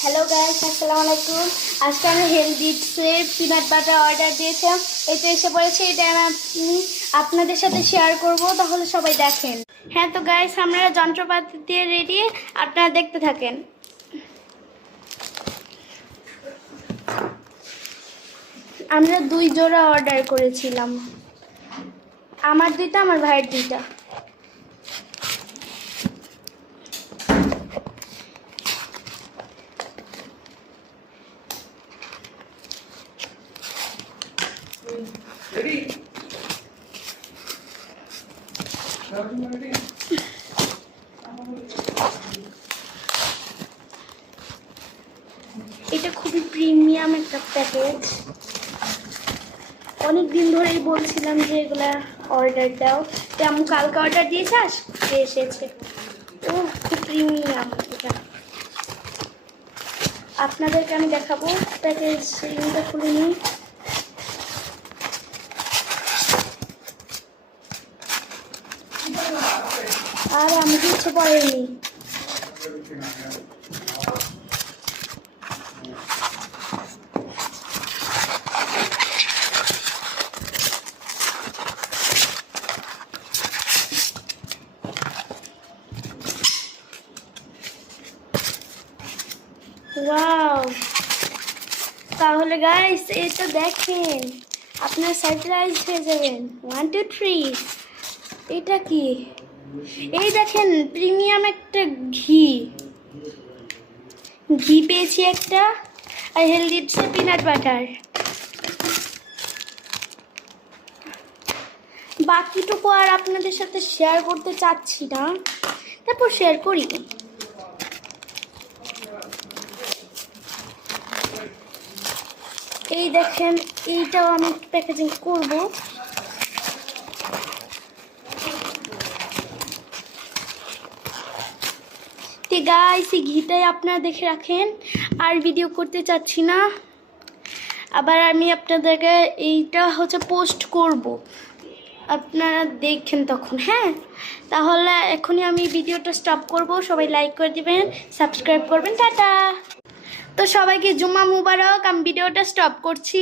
Hello guys, আসসালামু আলাইকুম। আজকে আমি হেলদিটসের পিনাট বাটার অর্ডার দিয়েছিলাম। এটা এসে পড়েছে। এটা আমি আপনাদের সাথে শেয়ার করব, তাহলে সবাই দেখেন। হ্যাঁ তো গাইস, আমরা যন্ত্রপাতি দিয়ে রেডি, আপনারা দেখতে থাকেন। আমরা 2 জোড়া অর্ডার করেছিলাম, আমার 2টা, আমার ভাইয়ের 2টা। Ready? এটা খুবই প্রিমিয়াম একটা প্যাকেজ। অনেক দিন ধরেই বলছিলাম যে এগুলা অর্ডার দাও, তেমন কালকে অর্ডার দিয়েছে, আজকে এসেছে। ও খুব প্রিমিয়াম এটা। আপনাদেরকে আমি দেখাবো প্যাকেজ লিংকটা খুলে নিই। আর আমি কিছু পড়েনি। ওয়াও, তাহলে গাইস এটা দেখেন, আপনার সারপ্রাইজ হয়ে যাবেন। 1 2 3, এটা কি? এই দেখেন, প্রিমিয়াম একটা ঘি পেয়েছি একটা, আর হেলদিটসের পিনাট বাটার। বাকিটুকু আর আপনাদের সাথে শেয়ার করতে চাচ্ছি না, তারপর শেয়ার করি। এই দেখেন, এইটাও আমি প্যাকেজিং করব। তো গাইস, এই ঘিটাই আপনারা দেখে রাখেন, আর ভিডিও করতে চাচ্ছি না। আবার আমি আপনাদেরকে এইটা পোস্ট করব, আপনারা দেখেন তখন। হ্যাঁ, তাহলে এখনই আমি ভিডিওটা স্টপ করব। সবাই লাইক করে দিবেন, সাবস্ক্রাইব করবেন। টাটা। তো সবাইকে জুম্মা মুবারক। আমি ভিডিওটা স্টপ করছি।